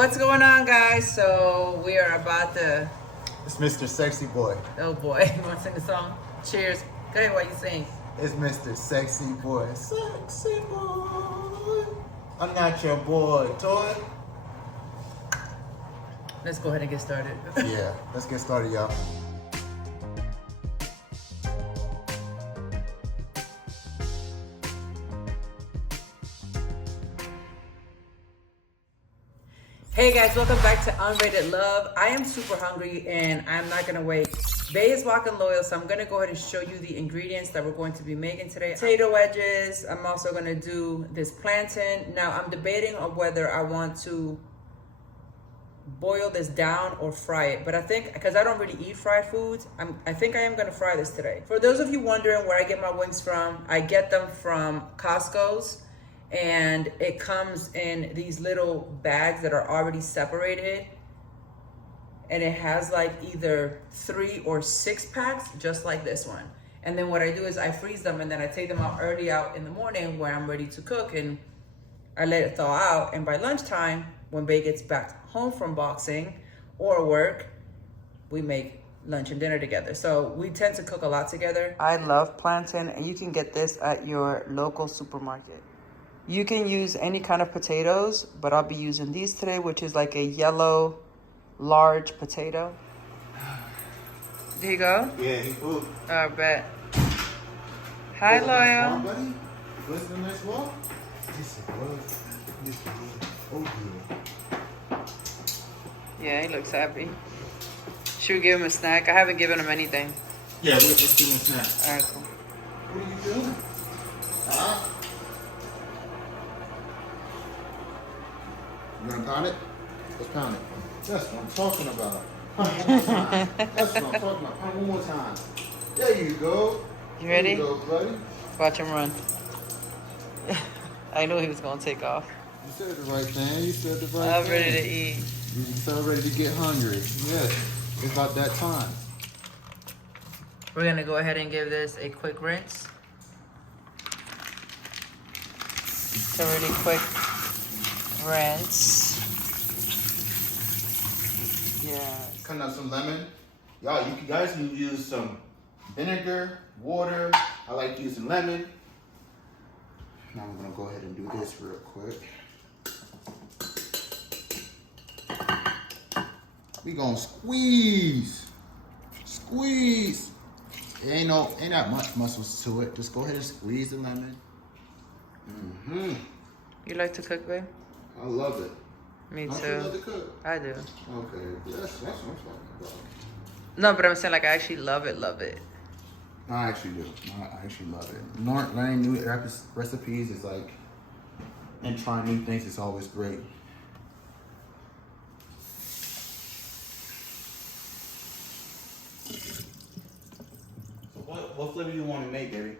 What's going on, guys? So we are about to... It's Mr. Sexy Boy. Oh boy, you want to sing the song? Cheers. Go ahead while you sing. It's Mr. Sexy Boy. Sexy Boy. I'm not your boy, toy. Let's go ahead and get started. Yeah, let's get started, y'all. Hey guys, welcome back to Unrated Love. I am super hungry and I'm not gonna wait. Bay is walking loyal, so I'm gonna go ahead and show you the ingredients that we're going to be making today. Potato wedges. I'm also gonna do this plantain. Now I'm debating on whether I want to boil this down or fry it, but I think because I don't really eat fried foods, I think I am gonna fry this today. For those of you wondering where I get my wings from, I get them from Costco's. And it comes in these little bags that are already separated, and it has like either 3 or 6 packs, just like this one. And then what I do is I freeze them, and then I take them out early out in the morning where I'm ready to cook, and I let it thaw out. And by lunchtime, when Bay gets back home from boxing or work, we make lunch and dinner together. So we tend to cook a lot together. I love plantain, and you can get this at your local supermarket. You can use any kind of potatoes, but I'll be using these today, which is like a yellow, large potato. There you go. Yeah, he cool. I bet. Hi, Loyal. Buddy? You listening to this walk? Yes, it was. Yes, it was. Oh, yeah. Yeah, he looks happy. Should we give him a snack? I haven't given him anything. Yeah, let's do a snack. All right, cool. What are you doing? Huh? You gonna pound it? Let's pound it. That's what I'm talking about. Pound one more time. That's what I'm talking about. Pound one more time. There you go. You ready? There you go, buddy. Watch him run. I knew he was gonna take off. You said the right thing. You said the right thing. I'm ready to eat. You so ready to get hungry. Yes. It's about that time. We're gonna go ahead and give this a quick rinse. It's a really quick rinse. Yeah. Cutting up some lemon. Y'all, you guys can use some vinegar, water. I like using lemon. Now I'm gonna go ahead and do this real quick. We gonna squeeze. Squeeze. It ain't that much muscles to it. Just go ahead and squeeze the lemon. Mm-hmm. You like to cook, babe? I love it. Me Don't too. you love to cook? I do. Okay, that's what I'm talking about. No, but I'm saying like I actually love it, love it. I actually do. I actually love it. Learning new recipes is like, and trying new things is always great. So what flavor do you want to make, baby?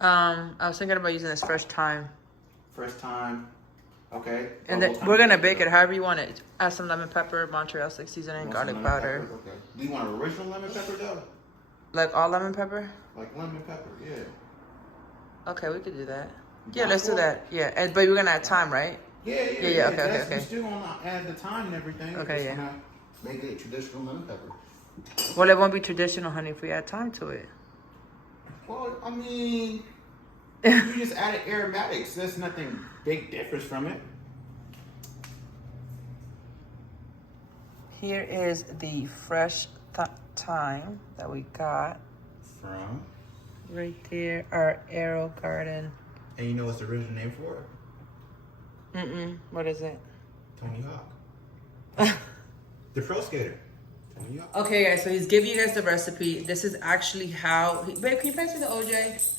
I was thinking about using this fresh thyme. First time. Okay. And then we're gonna bake it however you want it. Add some lemon pepper, Montreal 6 seasoning, garlic powder. Pepper? Okay. Do you want original lemon pepper though? Like all lemon pepper? Like lemon pepper, yeah. Okay, we could do that. Yeah, let's do that. Yeah, but we're gonna add thyme, right? Yeah. Okay. We're still gonna add the thyme and everything. Okay, Just yeah. gonna make it traditional lemon pepper. Well, it won't be traditional, honey, if we add thyme to it. Well, I mean, you just added aromatics. There's nothing big difference from it. Here is the fresh thyme that we got. From? Right there, our AeroGarden. And you know what's the original name for it? What is it? Tony Hawk. The pro skater. Tony Hawk. Okay, guys, so he's giving you guys the recipe. This is actually how... Babe, can you pass me the OJ?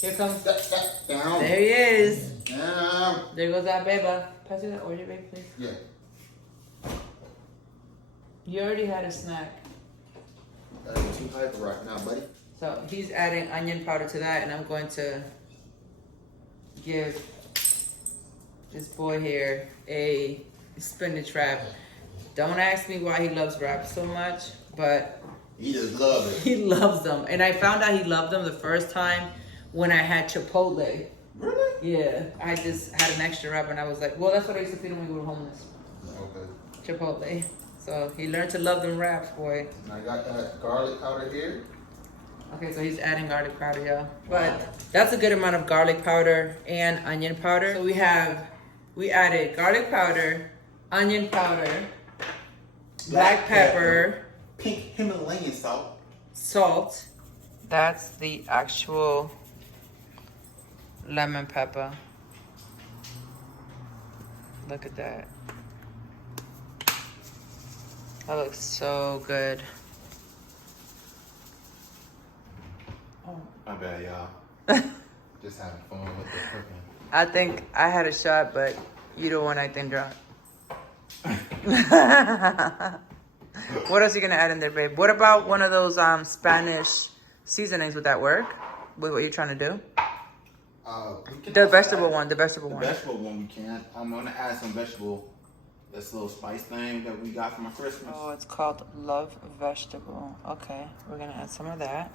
Here comes... Down. There he is. Down. There goes that baby. Pass me the OJ, babe, please. Yeah. You already had a snack. Too high for right now, buddy. So he's adding onion powder to that, and I'm going to give this boy here a spinach wrap. Don't ask me why he loves wraps so much, but he just loves it. He loves them. And I found out he loved them the first time when I had Chipotle. Really? Yeah, I just had an extra wrap, and I was like, well, that's what I used to feed him when we were homeless. Okay. Chipotle. So he learned to love them wraps, boy. And I got that garlic powder here. Okay, so he's adding garlic powder, y'all. But that's a good amount of garlic powder and onion powder. So we added garlic powder, onion powder, black pepper, pink Himalayan salt. Salt. That's the actual lemon pepper. Look at that. That looks so good. Oh, my bad, y'all. Just having fun with the cooking. I think I had a shot, but you the one acting drunk. What else are you gonna add in there, babe? What about one of those Spanish seasonings? Would that work with what you're trying to do? The vegetable one. The vegetable one we can. I'm gonna add some vegetable. This little spice thing that we got for my Christmas. Oh, it's called Love Vegetable. Okay, we're gonna add some of that.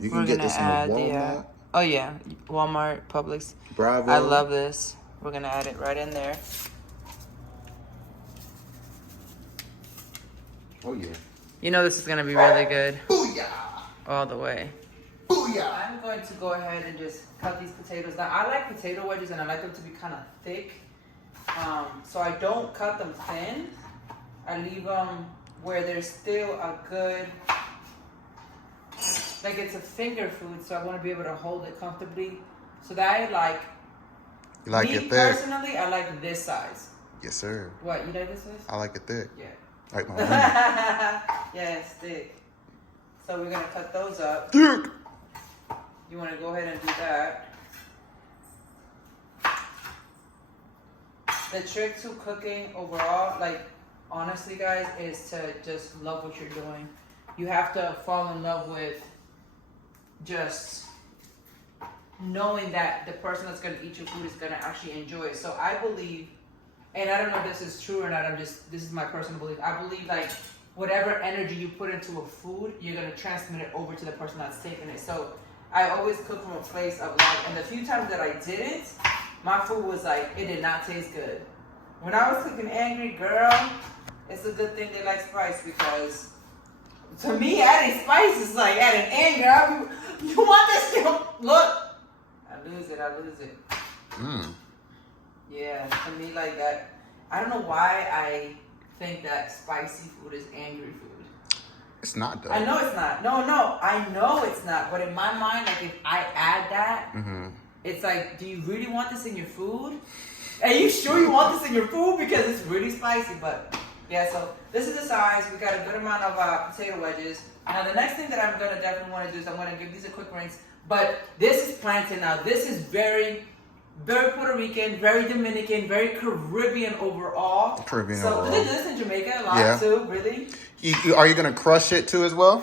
You can get this in Walmart. Oh yeah, Walmart, Publix. Bravo. I love this. We're gonna add it right in there. Oh yeah. You know this is gonna be really good. Booyah! All the way. Booyah! I'm going to go ahead and just cut these potatoes. Now I like potato wedges and I like them to be kind of thick. So I don't cut them thin. I leave them where there's still a good, like it's a finger food, so I want to be able to hold it comfortably. So that I like. You like me it thick? Personally, I like this size. Yes, sir. What, you like this size? I like it thick. Yeah. Like my Yeah, it's thick. So we're gonna cut those up. Thick. You wanna go ahead and do that. The trick to cooking overall, like honestly guys, is to just love what you're doing. You have to fall in love with just knowing that the person that's gonna eat your food is gonna actually enjoy it. So I believe, and I don't know if this is true or not, this is my personal belief. I believe like whatever energy you put into a food, you're gonna transmit it over to the person that's taking it. So I always cook from a place of love, and the few times that I didn't, my food was like, it did not taste good. When I was cooking angry, girl, it's a good thing they like spice, because to me, adding spice is like adding anger. You want this to look, I lose it. Yeah, to me like that. I don't know why I think that spicy food is angry food. It's not though. I know it's not. No, I know it's not. But in my mind, like if I add that, it's like, do you really want this in your food? Are you sure you want this in your food? Because it's really spicy. But yeah, so this is the size. We got a good amount of potato wedges. Now the next thing that I'm gonna definitely want to do is I'm gonna give these a quick rinse. But this is plantain now. This is very, very Puerto Rican, very Dominican, very Caribbean overall. Caribbean so overall. So they do this in Jamaica a lot too, really. Are you gonna crush it too as well?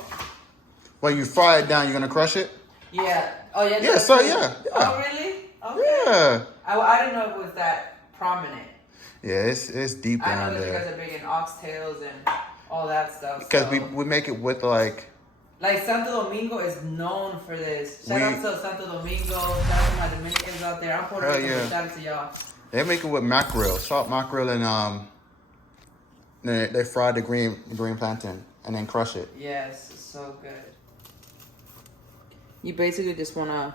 When you fry it down, you're gonna crush it? Yeah. Oh yeah. Yeah. So yeah. Oh really? Okay. Yeah. I didn't know it was that prominent. Yeah, it's deep down I know that there. you guys are big in oxtails and all that stuff. Because so. we make it with like Santo Domingo is known for this. Shout out to Santo Domingo. Shout out to my Dominicans out there. I'm Puerto Rican, but shout out to y'all. They make it with mackerel, salt mackerel, and they fry the green plantain and then crush it. Yes, it's so good. You basically just want to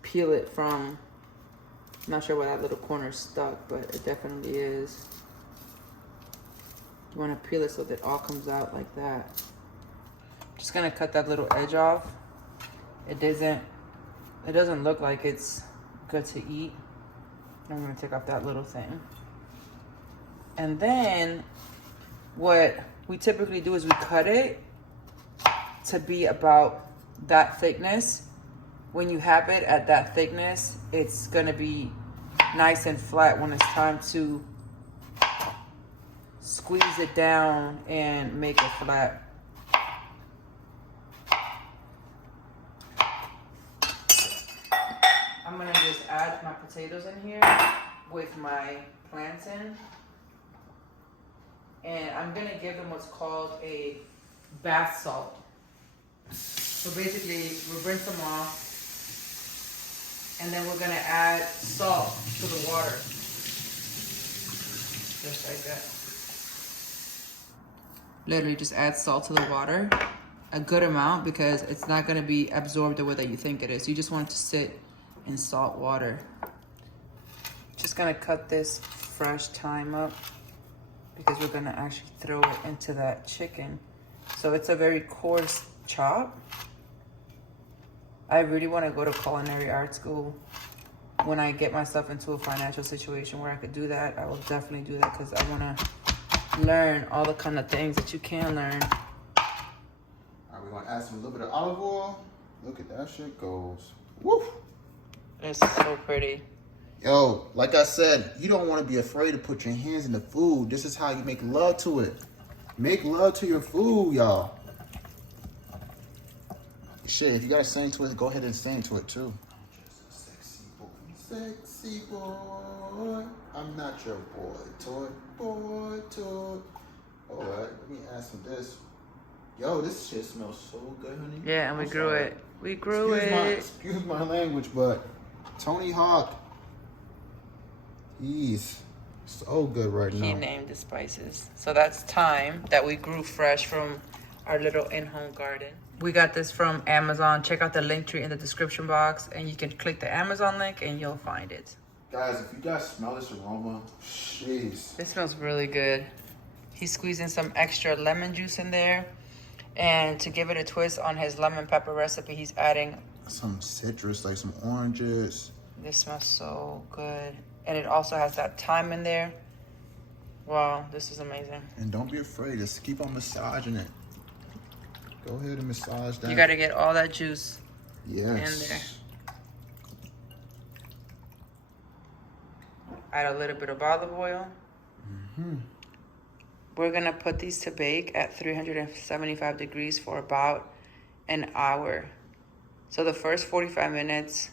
peel it from. I'm not sure where that little corner is stuck, but it definitely is. You want to peel it so that it all comes out like that. Just gonna cut that little edge off. It doesn't look like it's good to eat. I'm gonna take off that little thing. And then what we typically do is we cut it to be about that thickness. When you have it at that thickness, it's gonna be nice and flat when it's time to squeeze it down and make it flat. I'm gonna just add my potatoes in here with my plantain. And I'm gonna give them what's called a bath salt. So basically, we'll rinse them off. And then we're gonna add salt that. Literally just add salt to the water, a good amount, because it's not gonna be absorbed the way that you think it is. You just want it to sit in salt water. Just gonna cut this fresh thyme up because we're gonna actually throw it into that chicken. So it's a very coarse chop. I really wanna go to culinary art school. When I get myself into a financial situation where I could do that, I will definitely do that because I wanna learn all the kind of things that you can learn. All right, we're gonna add some little bit of olive oil. Look at that shit goes. Woo! It's so pretty. Yo, like I said, you don't want to be afraid to put your hands in the food. This is how you make love to it. Make love to your food, y'all. Shit, if you gotta sing to it, go ahead and sing to it too. Sexy boy, I'm not your boy toy. All right, let me add some of this. Yo, this shit smells so good, honey. Yeah, and we grew it. We grew it. Excuse my language, but Tony Hawk, he's so good right now. He named the spices. So that's thyme that we grew fresh from our little in-home garden. We got this from Amazon. Check out the link tree in the description box and you can click the Amazon link and you'll find it. Guys, if you guys smell this aroma, jeez. It smells really good. He's squeezing some extra lemon juice in there. And to give it a twist on his lemon pepper recipe, he's adding some citrus, like some oranges. This smells so good. And it also has that thyme in there. Wow, this is amazing. And don't be afraid, just keep on massaging it. Go ahead and massage that. You gotta get all that juice in there. Add a little bit of olive oil. We're gonna put these to bake at 375 degrees for about an hour. So the first 45 minutes,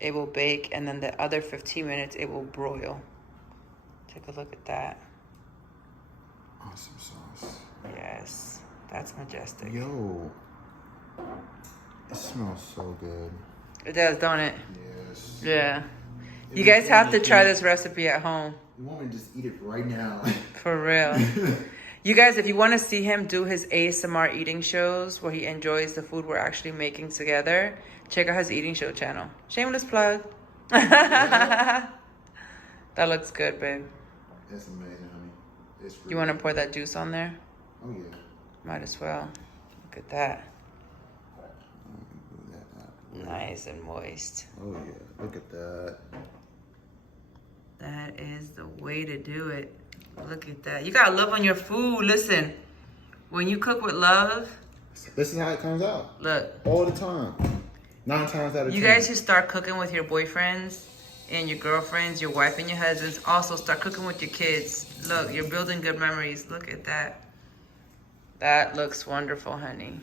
it will bake, and then the other 15 minutes, it will broil. Take a look at that. Awesome sauce. Yes, that's majestic. Yo, it smells so good. It does, don't it? Yes. Yeah. You guys have to try this recipe at home. You want me to just eat it right now? For real. You guys, if you want to see him do his ASMR eating shows where he enjoys the food we're actually making together, check out his eating show channel. Shameless plug. Yeah. That looks good, babe. That's amazing, honey. It's really You want to pour that juice on there? Oh, yeah. Might as well. Look at that. Yeah. Nice and moist. Oh, yeah. Look at that. That is the way to do it. Look at that. You got to love on your food. Listen, when you cook with love. This is how it comes out. Look. All the time. 9 times out of 10. You guys should start cooking with your boyfriends and your girlfriends, your wife and your husbands. Also start cooking with your kids. Look, you're building good memories. Look at that. That looks wonderful, honey.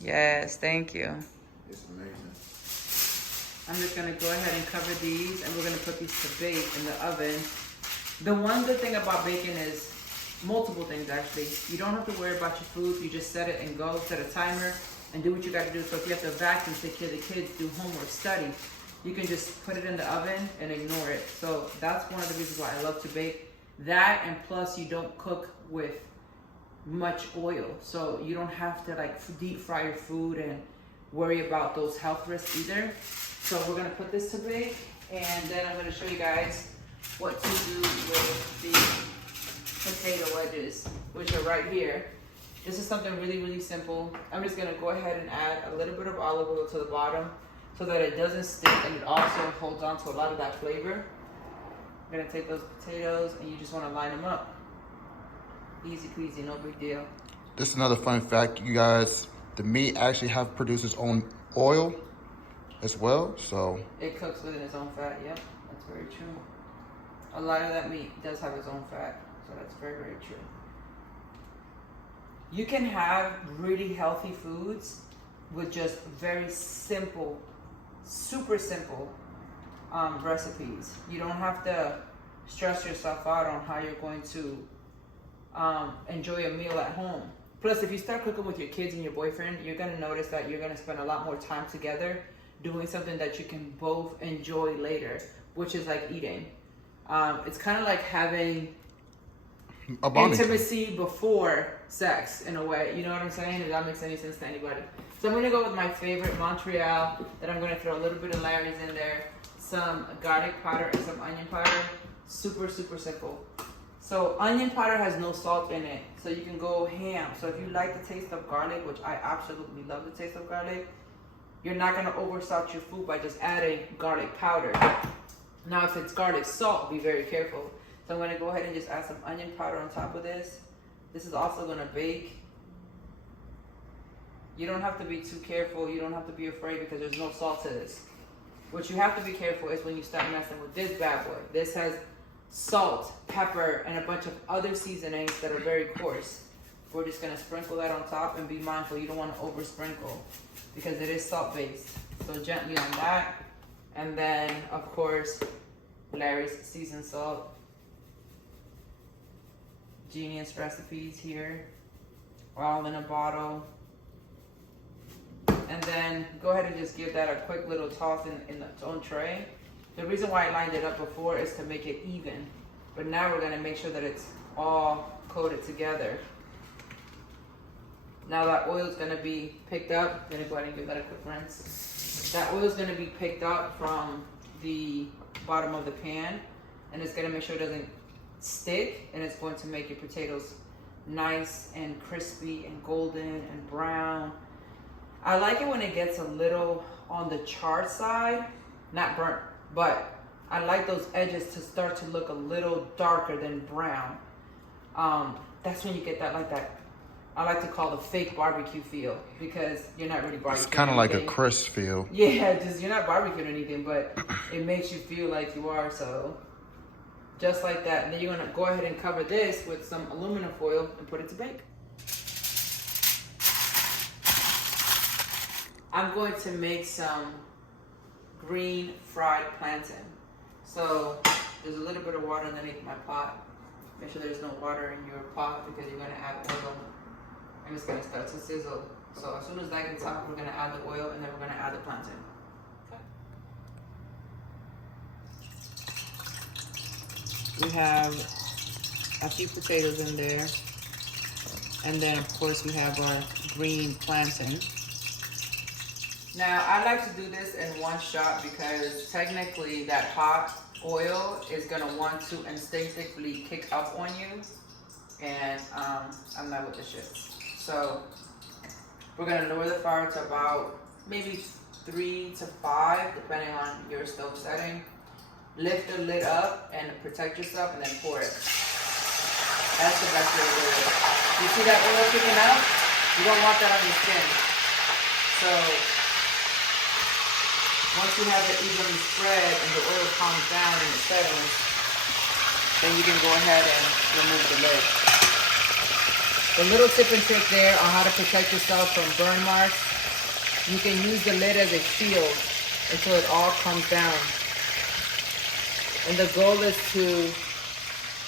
Yes, thank you. It's amazing. I'm just gonna go ahead and cover these and we're gonna put these to bake in the oven. The one good thing about baking is multiple things actually. You don't have to worry about your food. You just set it and go, set a timer and do what you gotta do. So if you have to vacuum, take care of the kids, do homework, study, you can just put it in the oven and ignore it. So that's one of the reasons why I love to bake. That, and plus you don't cook with much oil. So you don't have to like deep fry your food and worry about those health risks either. So we're gonna put this to bake, and then I'm gonna show you guys what to do with the potato wedges, which are right here. This is something really, really simple. I'm just gonna go ahead and add a little bit of olive oil to the bottom so that it doesn't stick and it also holds on to a lot of that flavor. I'm gonna take those potatoes and you just wanna line them up. Easy peasy, no big deal. This is another fun fact, you guys. The meat actually produces its own oil as well, so. It cooks within its own fat, yep, that's very true. A lot of that meat does have its own fat, so that's very, very true. You can have really healthy foods with just very simple, super simple recipes. You don't have to stress yourself out on how you're going to enjoy a meal at home. Plus, if you start cooking with your kids and your boyfriend, you're gonna notice that you're gonna spend a lot more time together doing something that you can both enjoy later, which is like eating. It's kind of like having A bonding. intimacy before sex, in a way. You know what I'm saying? If that makes any sense to anybody. So I'm gonna go with my favorite Montreal. Then I'm gonna throw a little bit of Lawry's in there, some garlic powder and some onion powder. Super, super simple. So onion powder has no salt in it, so you can go ham. So if you like the taste of garlic, which I absolutely love the taste of garlic, you're not gonna oversalt your food by just adding garlic powder. Now if it's garlic salt, be very careful. So I'm gonna go ahead and just add some onion powder on top of this. This is also gonna bake. You don't have to be too careful, you don't have to be afraid because there's no salt to this. What you have to be careful is when you start messing with this bad boy. This has salt, pepper, and a bunch of other seasonings that are very coarse. We're just gonna sprinkle that on top and be mindful you don't wanna over sprinkle because it is salt based. So gently on that. And then of course, Lawry's seasoned salt. Genius recipes here, all in a bottle. And then go ahead and just give that a quick little toss in its own tray. The reason why I lined it up before is to make it even. But now we're gonna make sure that it's all coated together. Now that oil is gonna be picked up. I'm gonna go ahead and give that a quick rinse. That oil is gonna be picked up from the bottom of the pan, and it's gonna make sure it doesn't stick, and it's going to make your potatoes nice and crispy and golden and brown. I like it when it gets a little on the charred side, not burnt, but I like those edges to start to look a little darker than brown. That's when you get that, like that, I like to call the fake barbecue feel, because you're not really barbecuing. It's kind of like a crisp feel. Yeah, just you're not barbecuing anything, but it makes you feel like you are. So just like that. And then you're gonna go ahead and cover this with some aluminum foil and put it to bake. I'm going to make some green fried plantain. So there's a little bit of water underneath my pot. Make sure there's no water in your pot because you're gonna add oil. And it's gonna start to sizzle. So as soon as that gets hot, we're gonna add the oil and then we're gonna add the plantain. Okay. We have a few potatoes in there. And then of course we have our green plantain. Now I like to do this in one shot because technically that hot oil is gonna want to instinctively kick up on you, and I'm not with the shit. So we're gonna lower the fire to about maybe 3 to 5 depending on your stove setting. Lift the lid up and protect yourself and then pour it. That's the best way to do it. You see that oil kicking up? You don't want that on your skin. So once you have it evenly spread and the oil calms down and it settles, then you can go ahead and remove the lid. The little tip and trick there on how to protect yourself from burn marks, you can use the lid as a shield until it all comes down. And the goal is to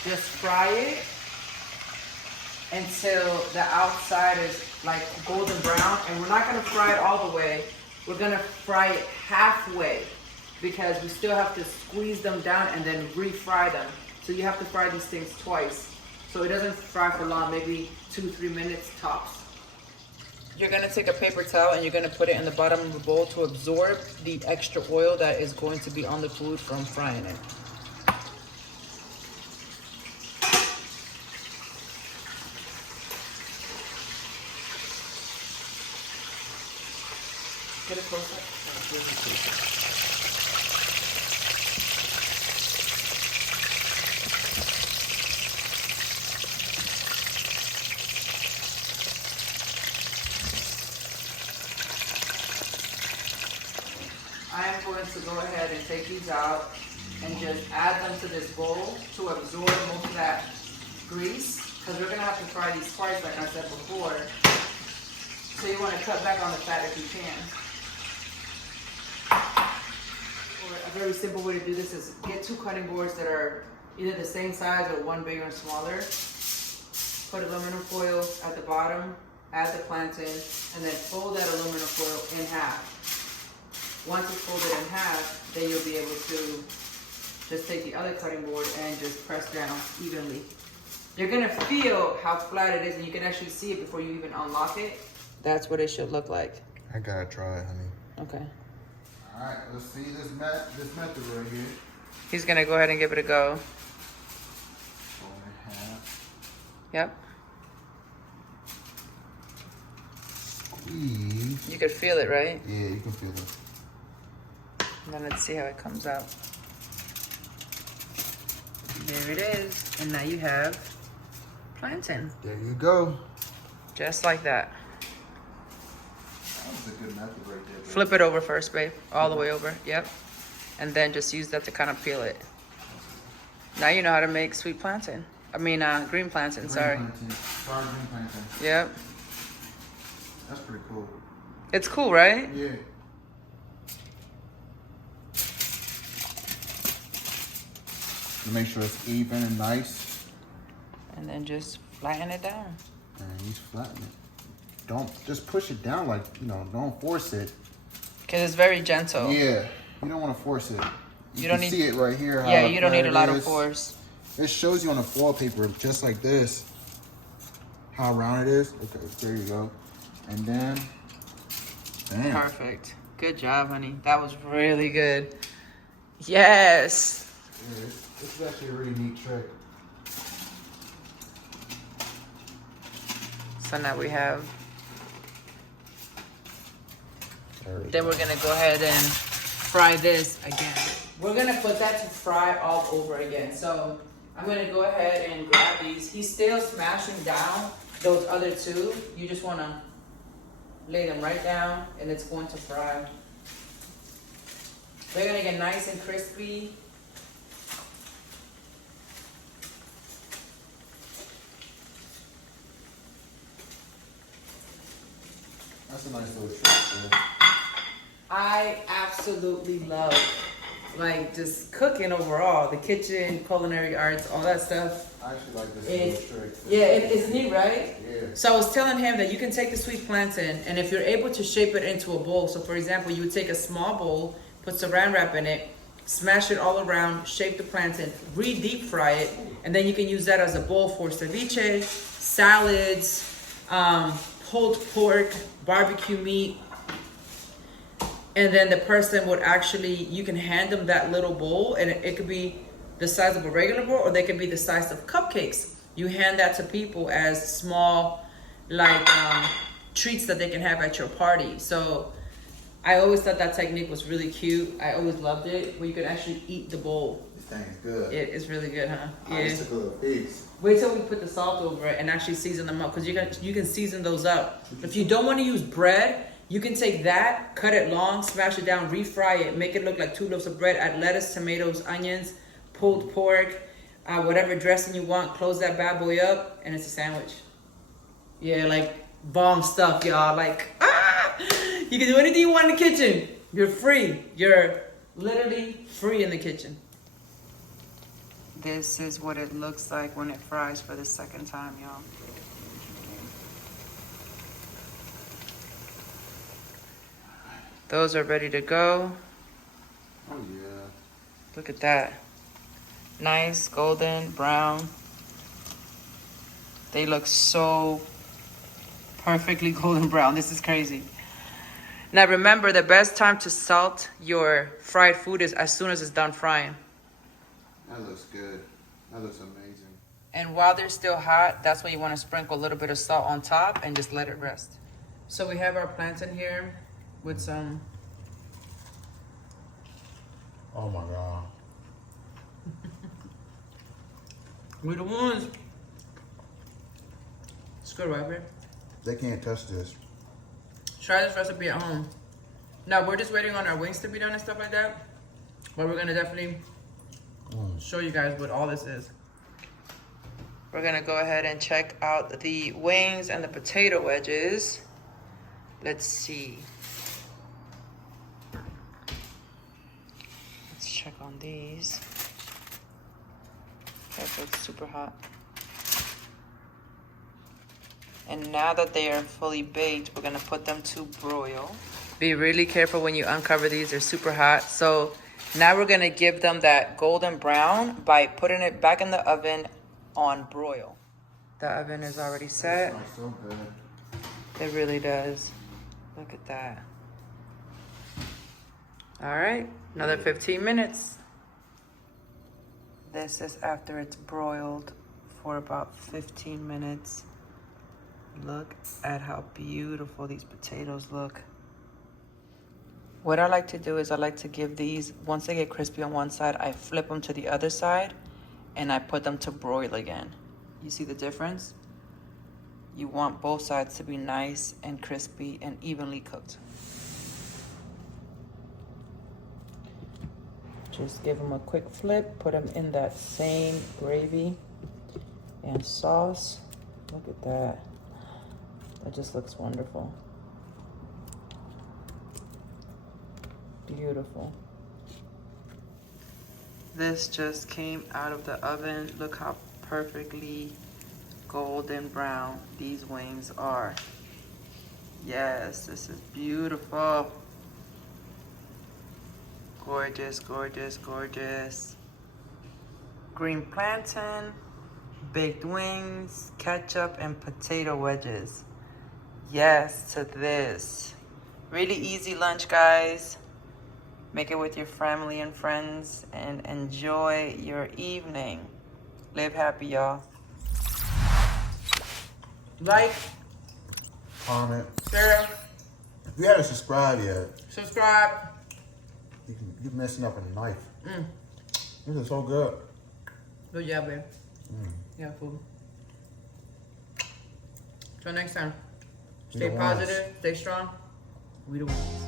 just fry it until the outside is like golden brown. And we're not gonna fry it all the way. We're gonna fry it halfway because we still have to squeeze them down and then refry them. So you have to fry these things twice. So it doesn't fry for long, maybe 2-3 minutes tops. You're gonna take a paper towel and you're gonna put it in the bottom of the bowl to absorb the extra oil that is going to be on the food from frying it. Get it close up. I am going to go ahead and take these out and just add them to this bowl to absorb most of that grease, because we're going to have to fry these twice like I said before. So you want to cut back on the fat if you can. Or a very simple way to do this is get 2 cutting boards that are either the same size or one bigger and smaller. Put aluminum foil at the bottom, add the plantain, and then fold that aluminum foil in half. Once it's folded in half, then you'll be able to just take the other cutting board and just press down evenly. You're gonna feel how flat it is, and you can actually see it before you even unlock it. That's what it should look like. I gotta try it, honey. Okay. All right, let's see this method right here. He's gonna go ahead and give it a go. Fold in half. Yep. Squeeze. You could feel it, right? Yeah, you can feel it. And then let's see how it comes out. There it is. And now you have plantain. There you go. Just like that. That was a good method right there, babe. Flip it over first, babe. All the way over. Yep. And then just use that to kind of peel it. Now you know how to make sweet plantain. I mean, green plantain, sorry. Green plantain. Yep. That's pretty cool. It's cool, right? Yeah. Make sure it's even and nice. And then just flatten it down. And you flatten it. Don't just push it down like, don't force it. Because it's very gentle. Yeah, you don't want to force it. You don't can need, see it right here. Yeah, you don't need a lot of force. It shows you on the foil paper, just like this, how round it is. Okay, there you go. And then, bam. Perfect. Good job, honey. That was really good. Yes. Yeah, this is actually a really neat trick. So now we have. Then we're gonna go ahead and fry this again. We're gonna put that to fry all over again. So I'm gonna go ahead and grab these. He's still smashing down those other two. You just wanna lay them right down and it's going to fry. They're gonna get nice and crispy. That's a nice little trick. I absolutely love like just cooking overall, the kitchen, culinary arts, all that stuff. I actually like this little trick. Yeah, it's neat, right? Yeah. So I was telling him that you can take the sweet plantain, and if you're able to shape it into a bowl, so for example, you would take a small bowl, put saran wrap in it, smash it all around, shape the plantain, re-deep fry it, and then you can use that as a bowl for ceviche, salads, pulled pork, barbecue meat. And then the person would actually, you can hand them that little bowl, and it could be the size of a regular bowl, or they could be the size of cupcakes. You hand that to people as small, like treats that they can have at your party. So I always thought that technique was really cute. I always loved it, where you could actually eat the bowl. This thing is good. It is really good, huh? I just took a little piece. Wait till we put the salt over it and actually season them up, because you can season those up. If you don't want to use bread, you can take that, cut it long, smash it down, refry it, make it look like 2 loaves of bread, add lettuce, tomatoes, onions, pulled pork, whatever dressing you want, close that bad boy up, and it's a sandwich. Yeah, like bomb stuff, y'all. Like, you can do anything you want in the kitchen. You're free. You're literally free in the kitchen. This is what it looks like when it fries for the second time, y'all. Those are ready to go. Oh yeah. Look at that. Nice, golden, brown. They look so perfectly golden brown. This is crazy. Now remember, the best time to salt your fried food is as soon as it's done frying. That looks good. That looks amazing. And while they're still hot, that's when you want to sprinkle a little bit of salt on top and just let it rest. So we have our plantain here with some. Oh my God. We the ones. It's good, right, babe? They can't touch this. Try this recipe at home. Now we're just waiting on our wings to be done and stuff like that. But we're gonna definitely show you guys what all this is. We're gonna go ahead and check out the wings and the potato wedges. Let's see. Let's check on these. Okay, so it's super hot. And now that they are fully baked, we're gonna put them to broil. Be really careful when you uncover these, they're super hot. So now we're gonna give them that golden brown by putting it back in the oven on broil. The oven is already That set. smells so good. It really does. Look at that. All right, another 15 minutes. This is after it's broiled for about 15 minutes. Look at how beautiful these potatoes look. What I like to do is I like to give these, once they get crispy on one side, I flip them to the other side and I put them to broil again. You see the difference? You want both sides to be nice and crispy and evenly cooked. Just give them a quick flip, put them in that same gravy and sauce. Look at that. That just looks wonderful. Beautiful. This just came out of the oven. Look how perfectly golden brown these wings are. Yes, this is beautiful. Gorgeous, gorgeous, gorgeous. Green plantain, baked wings, ketchup, and potato wedges. Yes to this. Really easy lunch, guys. Make it with your family and friends and enjoy your evening. Live happy, y'all. Like, Comment. share, If you haven't subscribed yet, subscribe. you're messing up a knife. This is so good. Good job, babe. Yeah, food. Till next time. Stay positive, stay strong. We the one.